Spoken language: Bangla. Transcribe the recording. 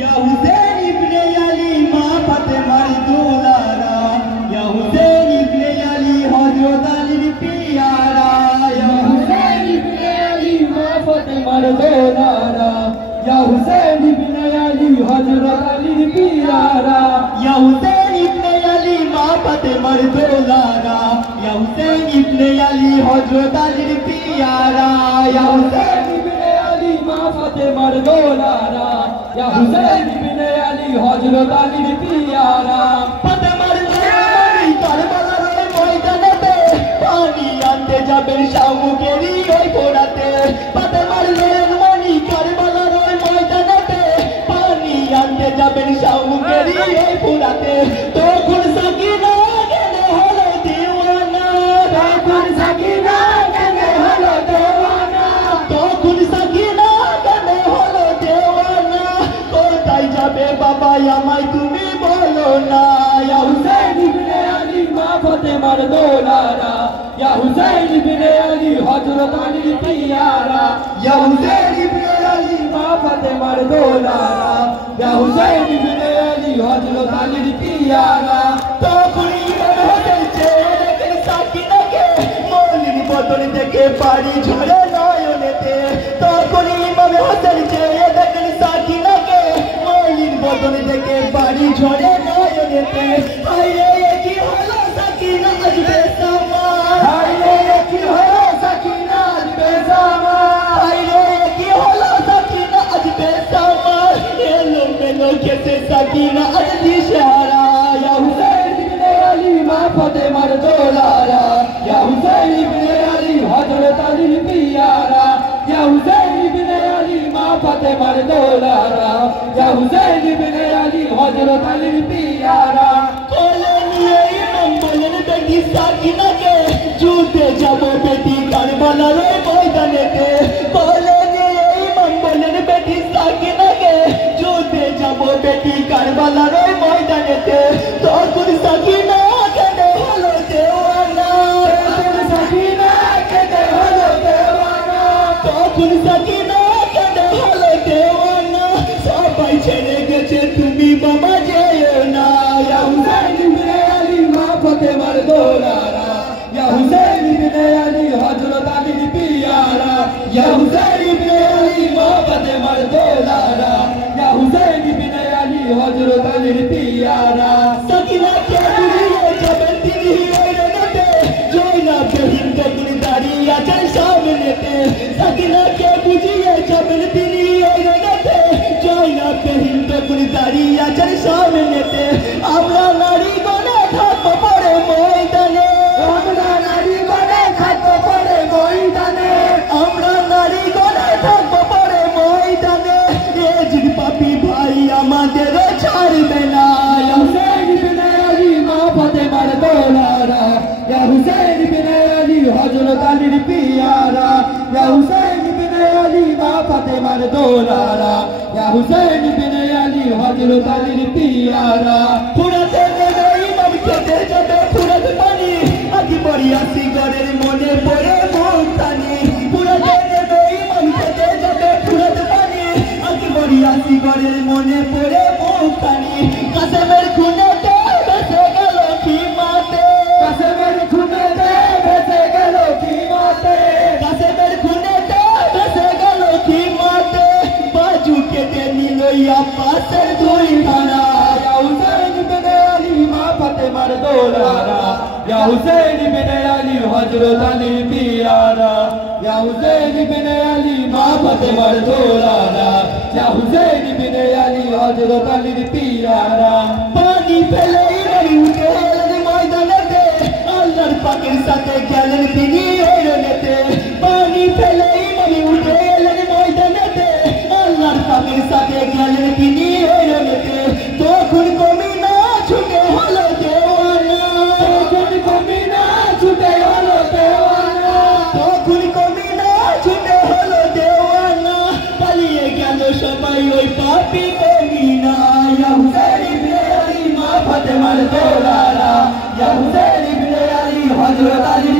या हुसैन इब्ने अली माँ फातिमार दुलारा, या हुसैन इब्ने अली हजरत अली प्यारा, या हुसैन इब्ने अली माँ फातिमार दुलारा, या हुसैन इब्ने अली हजरत अली प्यारा, या हुसैन इब्ने अली माँ फातिमार दुलारा, या हुसैन इब्ने अली हजरत अली प्यारा, या हुसैन इब्ने अली माँ फातिमार दुलारा, या हुसैन इब्ने अली हजरत अली प्यारा। फातिमार दुलारी কারবালার ময়দানেতে পানি আনতে যাবেন শামুকেরই ওই ফোরাতে। ফাতিমার মনি কারবালার ময়দানেতে পানি আনতে যাবেন শামুকেরই ওই ফোরাতে। তখন সাকিনা কেন হলো দিওয়ানা, তখন সাকিনা কেন হলো দেওয়ানা, তখন সাকিনা কেন হলো দেওয়ানা। কোথায় যাবে বাবা আমায় তুমি বলো না। या हुसैन इब्ने अली माँ फातिमार दुलारा, या हुसैन इब्ने अली हजरत अली प्यारा, या हुसैन इब्ने अली माँ फातिमार दुलारा, या हुसैन इब्ने अली हजरत अली प्यारा। তখন ইমাম হোসেন চেয়ে দেখেন সাকিনাকে মৌলির বদন থেকে পানি ঝরে নয়নেতে। তখন ইমাম হোসেন চেয়ে দেখেন সাকিনাকে মৌলির বদন থেকে পানি ঝরে নয়নেতে। হায়রে কি হলো সাকিনা আজ বেসামার, হায়রে কি হলো সাকিনা আজ বেসামার, হায়রে কি হলো সাকিনা আজ বেসামার। এলো মেলো কেসে সাকিনা আজ দিশারা। या हुसैन इब्ने अली माँ फातिमार दुलारा, या हुसैन इब्ने अली हजरत अली प्यारा, या हुसैन इब्ने अली माँ फातिमार दुलारा, या हुसैन इब्ने अली हजरत अली प्यारा। कोले निये इमाम बोलेन बेटी साकिनाके जुते जाबो बेटी কারবালার ময়দানেতে। কোলে নিয়ে ইমাম বলেন বেটি সাকিনাকে जुते जाबो बेटी কারবালার ময়দানেতে। তখন সাকিনা কেন হলো দেওয়ানা, তখন সাকিনা কেন হলো দেওয়ানা, তখন সাকিনা কেন হলো দেওয়ানা। সবাই ছেড়ে গেছে তুমি বাবা যেও না। या हुसैन इब्ने अली माँ फातिमार दुलारा, या हुसैन इब्ने अली हजरत अली प्यारा, या हुसैन इब्ने अली माँ फातिमार दुलारा, या हुसैन इब्ने अली हजरत अली प्यारा। সাকিনা কে বুঝিয়ে যাবেন তিনি ওইরনেতে, জয়নাব বেহিন তখন দাঁড়িয়ে আছেন সামনেতে। সাকিনা কে বুঝিয়ে যাবেন তিনি ওইরনেতে, জয়নাব বেহিন তখন দাঁড়িয়ে আছেন সামনেতে। আমরা নারী গণে থাকবো পরে ময়দানে, আমরা নারী গণে থাকবো পরে ময়দানে, আমরা নারী গণে থাকবো পরে ময়দানে। এ জিদ পাপি ভাই আমাদেরও ছাড়বে না। या हुसैन इब्ने अली माँ फातिमार दुलारा, या हुसैन इब्ने अली हजरत अली प्यारा, या हुसैन इब्ने अली माँ फातिमार दुलारा, या हुसैन इब्ने अली हजरत अली प्यारा। ফুরাতে নেবে ইমাম খেতে যাবে ফুরাত পানি, আকি পড়ি আসি ঘরের মনে পড়ে মুক্তানি। ফুরাতে নেবে ইমাম খেতে যাবে ফুরাত পানি, আকি পড়ি আসি ঘরের মনে পড়ে মুক্তানি। কাসেমের খুনেতে ভেসে গেল কি মাতে, কাসেমের খুনেতে ভেসে গেল কি মাতে, কাসেমের খুনেতে ভেসে গেল কি মাতে। বাজু কেটে নিল আব্বাসের দুই খানা। या हुसैन इब्ने अली माँ फातिमार दुलारा, या हुसैन इब्ने अली हजरत अली प्यारा, या हुसैन इब्ने अली माँ फातिमार दुलारा, या हुसैन इब्ने अली हजरत अली प्यारा। पानी ফেলে ইমাম উঠে এলেন ময়দানেতে, আল্লাহর পাকের সাথে গেলেন তিনি ওইরনেতে। পানি ফেলে ইমাম উঠে এলেন ময়দানেতে, আল্লাহর পাকের সাথে গেলেন তিনি ওইরনেতে। তখন কমিনা ছুটে হলো দেওয়ানা, তখন কমিনা ছুটে হলো দেওয়ানা, তখন কমিনা ছুটে হলো দেওয়ানা। পালিয়ে গেল সবাই ওই পাপী কমিনা। या हुसैन इब्ने अली माँ फातिमार दुलारा, या हुसैन इब्ने अली हजरत अली